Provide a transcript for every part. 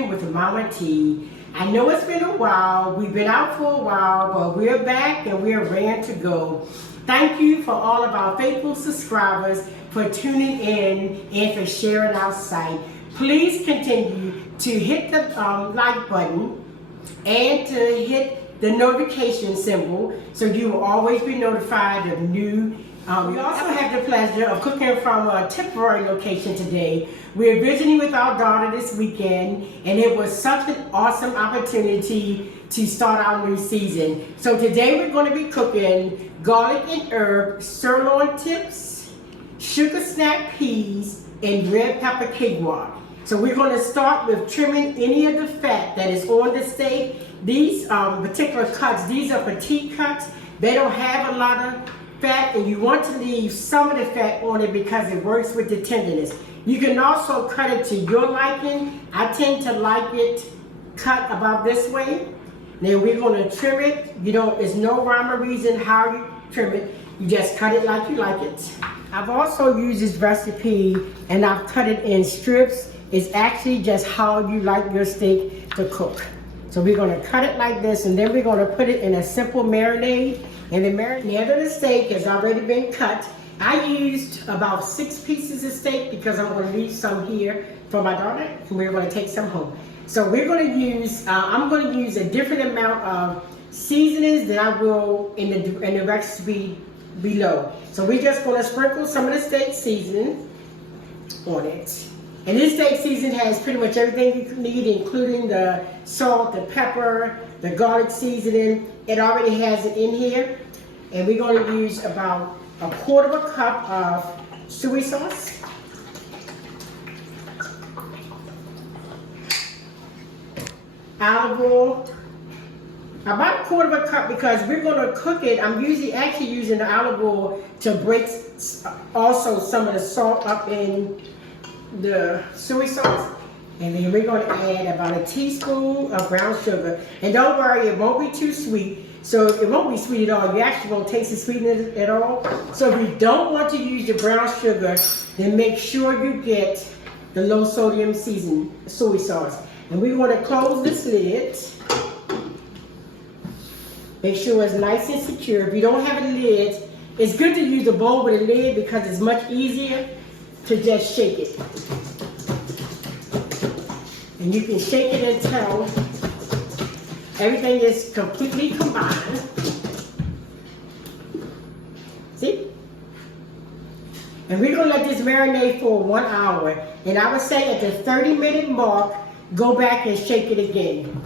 Cooking with Mama T. I know it's been a while. We've been out for a while, but we're back and we're ready to go. Thank you for all of our faithful subscribers for tuning in and for sharing our site. Please continue to hit the like button and to hit the notification symbol so you will always be notified of new. We also have the pleasure of cooking from a temporary location today. We're visiting with our daughter this weekend, and it was such an awesome opportunity to start our new season. So today we're going to be cooking garlic and herb sirloin tips, sugar snap peas, and red pepper quinoa. So we're going to start with trimming any of the fat that is on the steak. These particular cuts, these are petite cuts. They don't have a lot of fat, and you want to leave some of the fat on it because it works with the tenderness. You can also cut it to your liking. I tend to like it cut about this way. Now we're going to trim it. You know, there's no rhyme or reason how you trim it. You just cut it like you like it. I've also used this recipe and I've cut it in strips. It's actually just how you like your steak to cook. So we're going to cut it like this, and then we're going to put it in a simple marinade. And the marinade of the steak has already been cut. I used about 6 pieces of steak because I'm going to leave some here for my daughter, and we're going to take some home. So we're going to use, I'm going to use a different amount of seasonings than I will in the recipe below. So we're just going to sprinkle some of the steak seasoning on it. And this steak seasoning has pretty much everything you need, including the salt, the pepper, the garlic seasoning. It already has it in here. And we're going to use about 1/4 cup of soy sauce. Olive oil. About 1/4 cup because we're going to cook it. I'm actually using the olive oil to break also some of the salt up in the soy sauce. And then we're going to add about a teaspoon of brown sugar. And don't worry, it won't be too sweet. So it won't be sweet at all. You actually won't taste the sweetness at all. So if you don't want to use the brown sugar, then make sure you get the low sodium seasoned soy sauce. And we want to close this lid. Make sure it's nice and secure. If you don't have a lid, it's good to use a bowl with a lid because it's much easier to just shake it. And you can shake it until everything is completely combined. See? And we're going to let this marinate for 1 hour. And I would say at the 30-minute mark, go back and shake it again.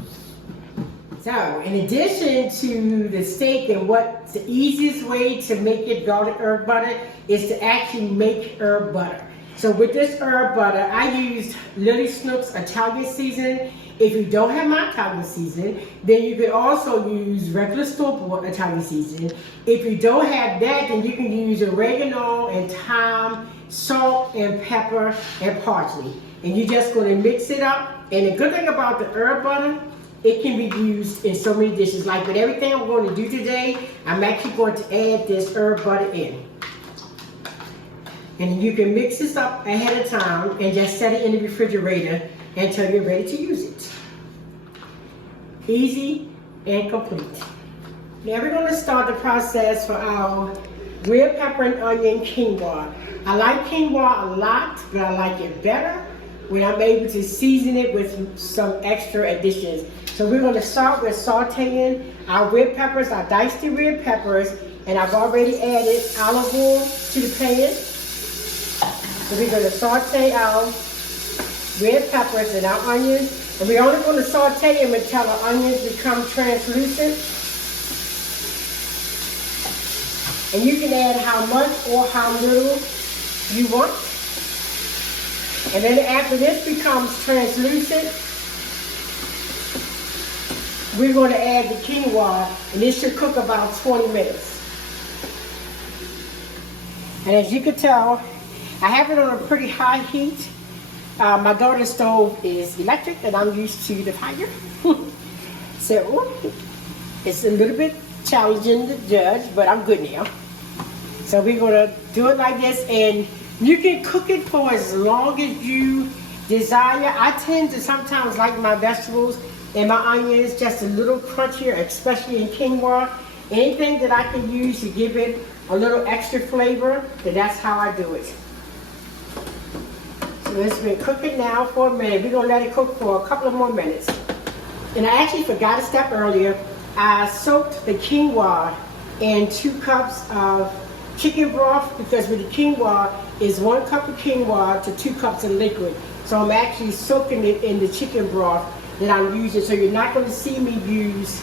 So, in addition to the steak, and what's the easiest way to make it garlic herb butter is to actually make herb butter. So with this herb butter, I used Lily Snook's Italian seasoning. If you don't have my Italian seasoning, then you could also use regular store-bought Italian seasoning. If you don't have that, then you can use oregano and thyme, salt and pepper and parsley. And you're just going to mix it up. And the good thing about the herb butter, it can be used in so many dishes. Like with everything I'm going to do today, I'm actually going to add this herb butter in. And you can mix this up ahead of time and just set it in the refrigerator until you're ready to use it. Easy and complete. Now we're going to start the process for our red pepper and onion quinoa. I like quinoa a lot, but I like it better when I'm able to season it with some extra additions. So we're going to start with sauteing our red peppers. I diced the red peppers, and I've already added olive oil to the pan. So we're going to saute our red peppers and our onions. And we're only going to saute them until our onions become translucent. And you can add how much or how little you want. And then after this becomes translucent, we're going to add the quinoa, and this should cook about 20 minutes. And as you can tell, I have it on a pretty high heat. My daughter's stove is electric, and I'm used to the fire. So it's a little bit challenging to judge, but I'm good now. So we're going to do it like this, and you can cook it for as long as you desire. I tend to sometimes like my vegetables and my onions just a little crunchier, especially in quinoa. Anything that I can use to give it a little extra flavor, then that's how I do it. So it's been cooking now for a minute. We're gonna let it cook for a couple of more minutes. And I actually forgot a step earlier. I soaked the quinoa in 2 cups of chicken broth, because with the quinoa is 1 cup of quinoa to 2 cups of liquid. So I'm actually soaking it in the chicken broth that I'm using. So you're not going to see me use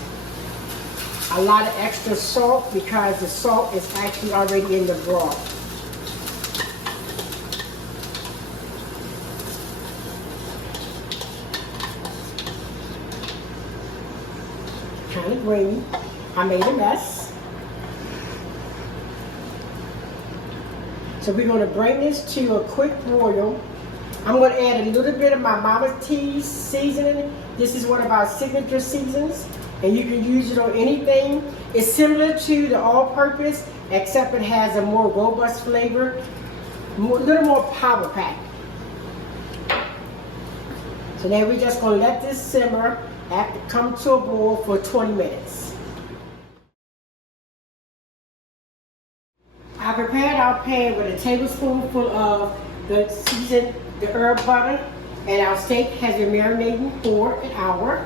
a lot of extra salt, because the salt is actually already in the broth. Kind of grainy. I made a mess. So we're going to bring this to a quick boil. I'm going to add a little bit of my Mama T's seasoning. This is one of our signature seasons, and you can use it on anything. It's similar to the all-purpose, except it has a more robust flavor, a little more power pack. So now we're just going to let this simmer, come to a boil for 20 minutes. I prepared our pan with a tablespoonful of the seasoned herb butter, and our steak has been marinating for an hour.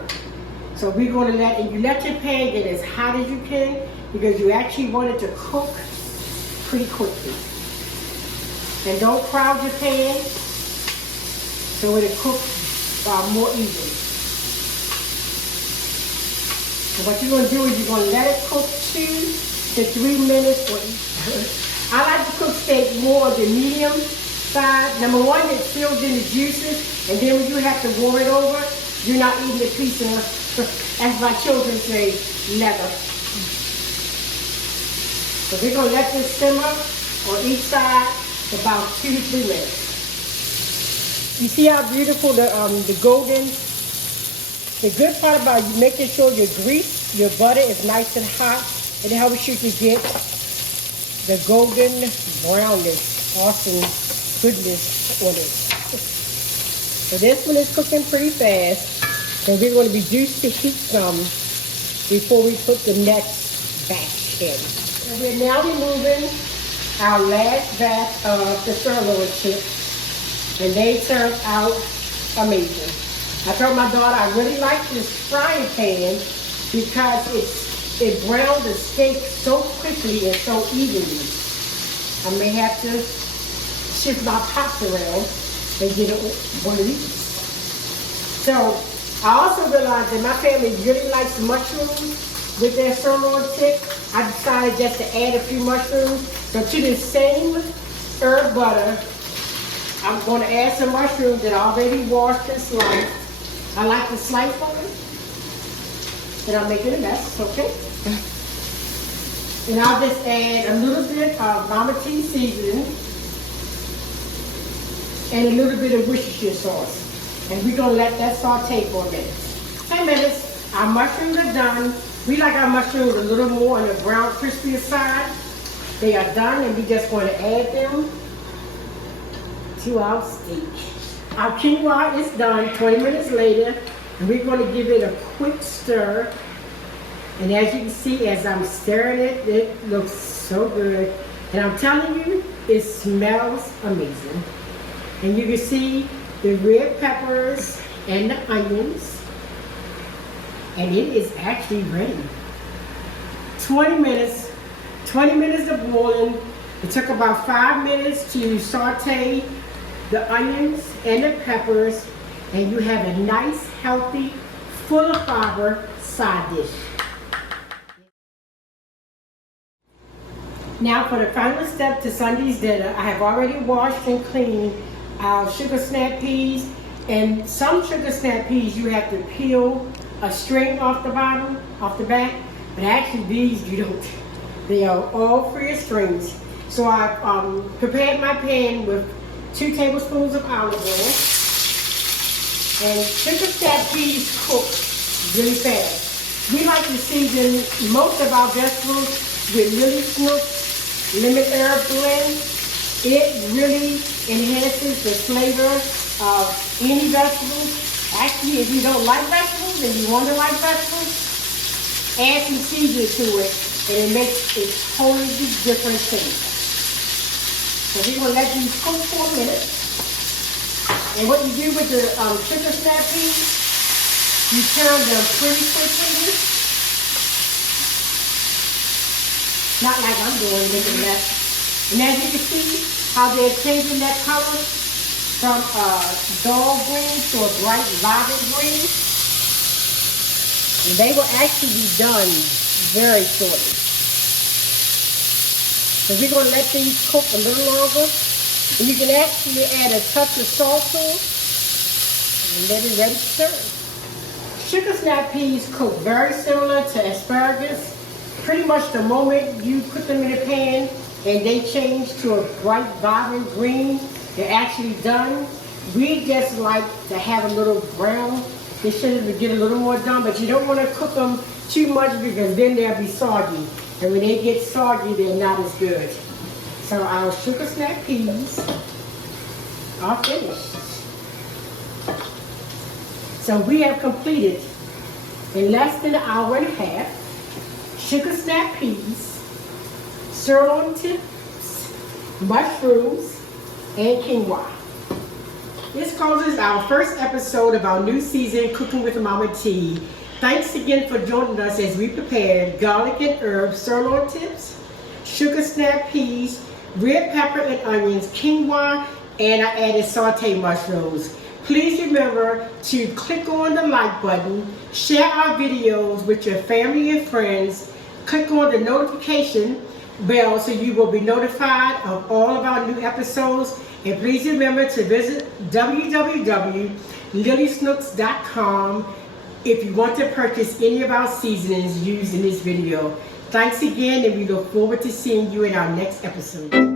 So we're going to let your pan get as hot as you can, because you actually want it to cook pretty quickly. And don't crowd your pan, so it'll cook more evenly. So what you're going to do is you're going to let it cook 2 to 3 minutes. I like to cook steak more the medium side. Number one, it fills in the juices, and then when you have to warm it over, you're not eating a piece of, as my children say, leather. So we're going to let this simmer on each side for about 2 to 3 minutes. You see how beautiful the golden. The good part about making sure your grease, your butter is nice and hot, it helps you to get the golden brownness, awesome goodness on it. So this one is cooking pretty fast, and we're going to reduce the heat some before we put the next batch in. And we're now removing our last batch of the sirloin chips, and they turned out amazing. I told my daughter I really like this frying pan because it browned the steak so quickly and so evenly. I may have to shift my pots around and get one of these. So I also realized that my family really likes mushrooms with their sirloin tip. I decided just to add a few mushrooms. So to the same herb butter, I'm going to add some mushrooms that I already washed and sliced. I like to slice them, and I'm making a mess, okay? And I'll just add a little bit of Mama T seasoning and a little bit of Worcestershire sauce. And we're going to let that saute for a minute. 10 minutes, our mushrooms are done. We like our mushrooms a little more on the brown, crispier side. They are done, and we're just going to add them to our steak. Our quinoa is done 20 minutes later, and we're going to give it a quick stir. And as you can see, as I'm stirring it, it looks so good. And I'm telling you, it smells amazing. And you can see the red peppers and the onions. And it is actually ready. 20 minutes of boiling. It took about 5 minutes to saute the onions and the peppers, and you have a nice, healthy, full of fiber side dish. Now for the final step to Sunday's dinner, I have already washed and cleaned our sugar snap peas. And some sugar snap peas you have to peel a string off the bottom, off the back, but actually these you don't. They are all free of strings. So I prepared my pan with 2 tablespoons of olive oil. And sugar snap peas cook really fast. We like to season most of our vegetables with Lily Snook's lemon herb blend. It really enhances the flavor any vegetables. Actually, if you don't like vegetables and you want to like vegetables, add some seasoning to it, and it makes a totally different taste. So we're going to let these cook for a minute. And what you do with the sugar snap peas, you turn them pretty quickly. Not like I'm doing, making that. And as you can see, how they're changing that color from a dull green to a bright vibrant green. And they will actually be done very shortly. So we're going to let these cook a little longer. And you can actually add a touch of salt to it. And then it's ready to serve. Sugar snap peas cook very similar to asparagus. Pretty much the moment you put them in the pan and they change to a bright, vibrant green, they're actually done. We just like to have a little brown. They should get a little more done, but you don't want to cook them too much because then they'll be soggy. And when they get soggy, they're not as good. So our sugar snap peas are finished. So we have completed in less than an hour and a half sugar snap peas, sirloin tips, mushrooms, and quinoa. This closes our first episode of our new season, Cooking with Mama T. Thanks again for joining us as we prepared garlic and herb sirloin tips, sugar snap peas, red pepper and onions, quinoa, and I added sauteed mushrooms. Please remember to click on the like button, share our videos with your family and friends, click on the notification bell so you will be notified of all of our new episodes. And please remember to visit www.lilysnooks.com if you want to purchase any of our seasonings used in this video. Thanks again, and we look forward to seeing you in our next episode.